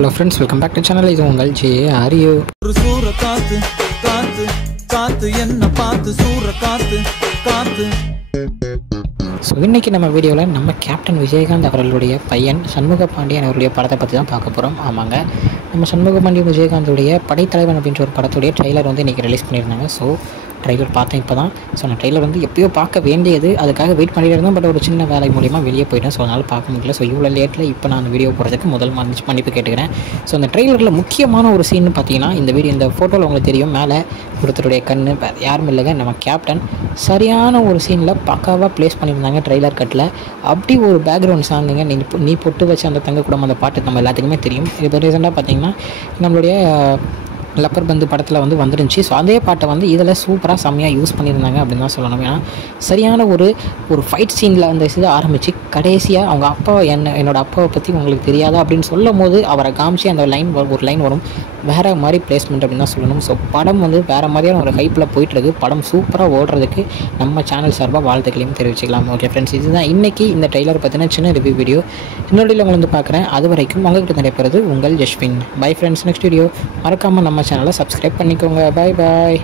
Hello friends, welcome back to channel. இது உங்கள் JRU. ஒரு சூற காத்து காத்து காத்து என்ன பார்த்து சூற காத்து காத்து. ஸோ இன்றைக்கி நம்ம வீடியோவில் நம்ம கேப்டன் விஜயகாந்த் அவர்களுடைய பையன் சண்முக பாண்டியன் அவருடைய படத்தை பற்றி தான் பார்க்க போகிறோம். ஆமாங்க, நம்ம சண்முக பாண்டியன் விஜயகாந்தோடைய படைத்தலைவன் அப்படின்ற ஒரு படத்துடைய ட்ரெய்லர் வந்து இன்றைக்கி ரிலீஸ் பண்ணியிருந்தாங்க. ஸோ ட்ரெய்லர் பார்த்தேன் இப்போ தான். ஸோ நான் ட்ரெய்லர் வந்து எப்போயோ பார்க்க வேண்டியது, அதுக்காக வெயிட் பண்ணிட்டு இருந்தேன். பட் ஒரு சின்ன வேலை மூலிமா வெளியே போயிட்டேன். ஸோ அதனால் பார்க்க முடியல. ஸோ இவ்வளோ லேட்டில் இப்போ நான் அந்த வீடியோ போடுறதுக்கு முதல் மன்னிப்பு கேட்டுக்கிறேன். ஸோ அந்த ட்ரெய்லரில் முக்கியமான ஒரு சீன் பார்த்தீங்கன்னா, இந்த ஃபோட்டோவில் உங்களுக்கு தெரியும், மேலே ஒருத்தருடைய கண்ணு யாரும் இல்லைங்க, நம்ம கேப்டன் சரியான ஒரு சீனில் பக்காவாக ப்ளேஸ் பண்ணியிருந்தாங்க ட்ரெய்லர் கட்டில். அப்படி ஒரு பேக்ரவுண்ட் சாங்குங்க. நீ பொட்டு வச்சு அந்த தங்க கூடம், அந்த பாட்டு நம்ம எல்லாத்துக்குமே தெரியும். இப்போ ரீசெண்டாக பார்த்தீங்கன்னா நம்மளுடைய லப்பர் பந்து படத்தில் வந்து வந்துருந்துச்சு. ஸோ அதே பாட்டை வந்து இதில் சூப்பராக செம்மையாக யூஸ் பண்ணியிருந்தாங்க அப்படின்னு தான் சொல்லணும். ஏன்னா சரியான ஒரு ஃபைட் சீனில் அந்த இது ஆரம்பித்து கடைசியாக அவங்க அப்பா என்னோடய அப்பாவை பற்றி உங்களுக்கு தெரியாதா அப்படின்னு சொல்லும் போது அவரை காமிச்சு அந்த ஒரு லைன் வரும், வேறு மாதிரி பிளேஸ்மெண்ட் அப்படின்னு தான் சொல்லணும். ஸோ படம் வந்து வேறு மாதிரியான ஒரு ஹைப்பில் போயிட்டுருக்கு. படம் சூப்பராக ஓடுறதுக்கு நம்ம சேனல் சார்பாக வாழ்த்துக்களையும் தெரிவிச்சுக்கலாம். ஓகே ஃப்ரெண்ட்ஸ், இதுதான் இன்றைக்கி இந்த ட்ரெய்லர் பற்றின சின்ன ரிவ்யூ வீடியோ. இன்னொரு உங்களை வந்து பார்க்குறேன். அது வரைக்கும் உங்கள்கிட்ட நடைபெறுது உங்கள் Jaswin. Bye friends, next video மறக்காமல் நம்ம சேனலை சப்ஸ்கிரைப் பண்ணிக்கோங்க. பாய் பாய்.